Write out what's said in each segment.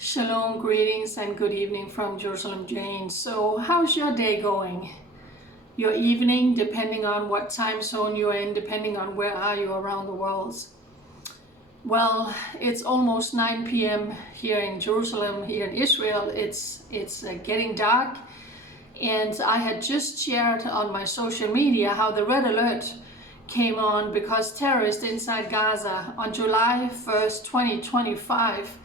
Shalom, greetings, and good evening from Jerusalem, Jane. So, how's your day going? Your evening, depending on what time zone you're in, depending on where are you around the world. Well, it's almost 9 p.m. here in Jerusalem, here in Israel. It's getting dark, and I had just shared on my social media how the red alert came on because terrorists inside Gaza on July 1st, 2025,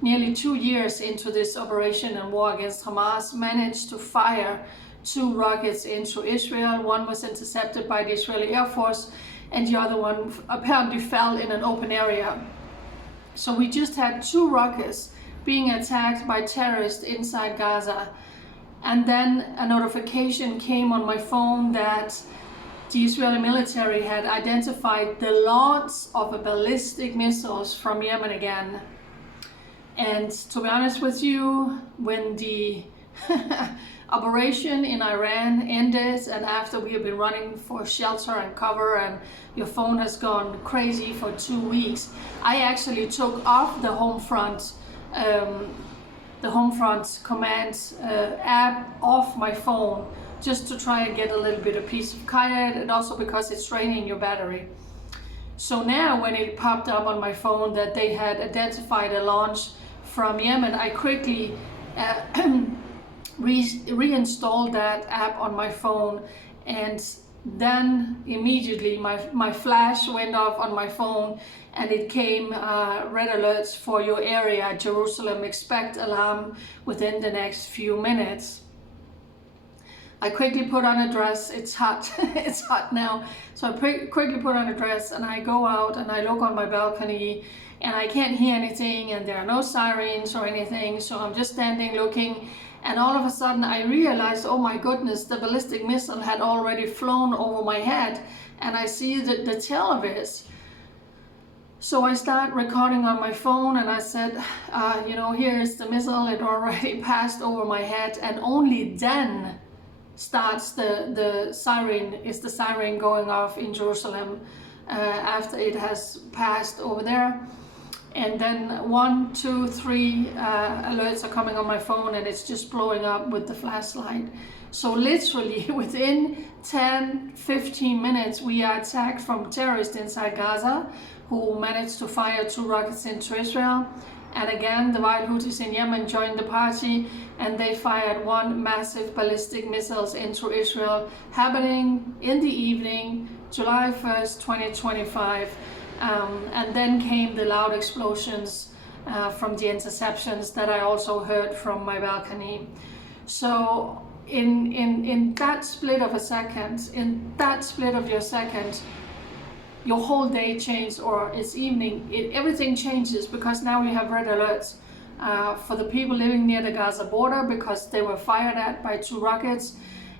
nearly 2 years into this operation and war against Hamas, managed to fire 2 rockets into Israel. One was intercepted by the Israeli Air Force, and the other one apparently fell in an open area. So we just had 2 rockets being attacked by terrorists inside Gaza. And then a notification came on my phone that the Israeli military had identified the launch of a ballistic missiles from Yemen again. And to be honest with you, when the operation in Iran ended and after we have been running for shelter and cover and your phone has gone crazy for 2 weeks, I actually took off the Homefront command app off my phone just to try and get a little bit of peace of quiet, and also because it's draining your battery. So now when it popped up on my phone that they had identified a launch from Yemen, I quickly reinstalled that app on my phone, and then immediately my flash went off on my phone and it came red alerts for your area, Jerusalem, expect alarm within the next few minutes. I quickly put on a dress. It's hot. It's hot now. So I quickly put on a dress and I go out and I look on my balcony and I can't hear anything and there are no sirens or anything. So I'm just standing looking, and all of a sudden I realized, oh my goodness, the ballistic missile had already flown over my head and I see the tail of it. So I start recording on my phone and I said, here's the missile. It already passed over my head, and only then starts the siren going off in Jerusalem after it has passed over there. And then 1, 2, 3 alerts are coming on my phone and it's just blowing up with the flashlight. So literally within 10-15 minutes we are attacked from terrorists inside Gaza who managed to fire 2 rockets into Israel. And again, the wild Houthis in Yemen joined the party and they fired 1 massive ballistic missiles into Israel, happening in the evening, July 1st, 2025. And then came the loud explosions from the interceptions that I also heard from my balcony. So in that split of a second, in that split of your second, your whole day changed, or it's evening, everything changes, because now we have red alerts for the people living near the Gaza border because they were fired at by 2 rockets,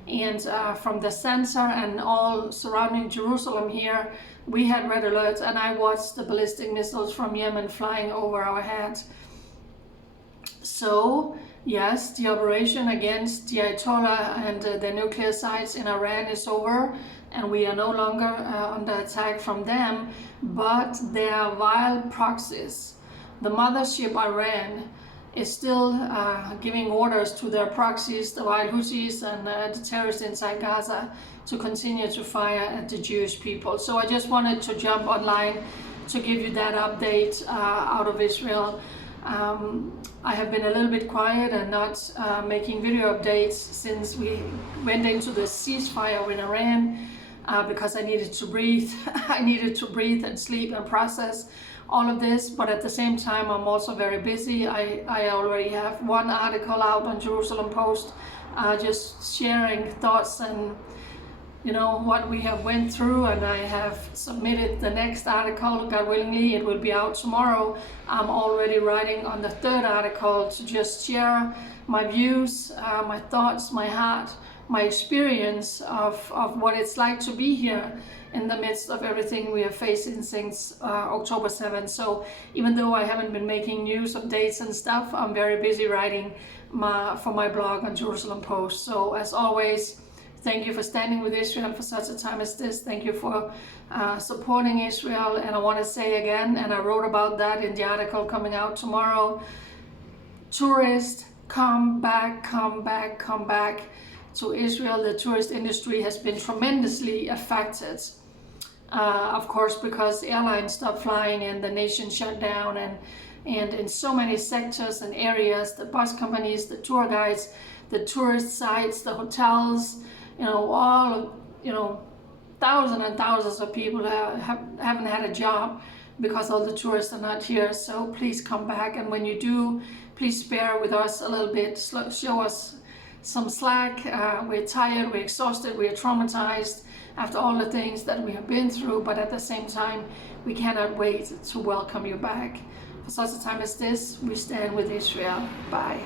and from the center and all surrounding Jerusalem here, we had red alerts, and I watched the ballistic missiles from Yemen flying over our heads. So yes, the operation against the Ayatollah and the nuclear sites in Iran is over, and we are no longer under attack from them, but there are vile proxies. The mothership Iran is still giving orders to their proxies, the wild Houthis and the terrorists inside Gaza, to continue to fire at the Jewish people. So I just wanted to jump online to give you that update out of Israel. I have been a little bit quiet and not making video updates since we went into the ceasefire in Iran because I needed to breathe. I needed to breathe and sleep and process all of this, but at the same time I'm also very busy. I already have 1 article out on Jerusalem Post just sharing thoughts and what we have went through, and I have submitted the next article. God willingly, it will be out tomorrow. I'm already writing on the 3rd article to just share my views, my thoughts, my heart, my experience of what it's like to be here in the midst of everything we are facing since October 7th. So even though I haven't been making news updates and stuff, I'm very busy writing for my blog on Jerusalem Post. So as always, thank you for standing with Israel for such a time as this. Thank you for supporting Israel. And I want to say again, and I wrote about that in the article coming out tomorrow, tourists, come back, come back, come back to Israel. The tourist industry has been tremendously affected. Of course, because airlines stopped flying and the nation shut down, and in so many sectors and areas, the bus companies, the tour guides, the tourist sites, the hotels, all, thousands and thousands of people haven't had a job because all the tourists are not here. So please come back, and when you do, please bear with us a little bit, show us some slack. We're tired, we're exhausted, we're traumatized after all the things that we have been through, but at the same time, we cannot wait to welcome you back. For such a time as this, we stand with Israel. Bye.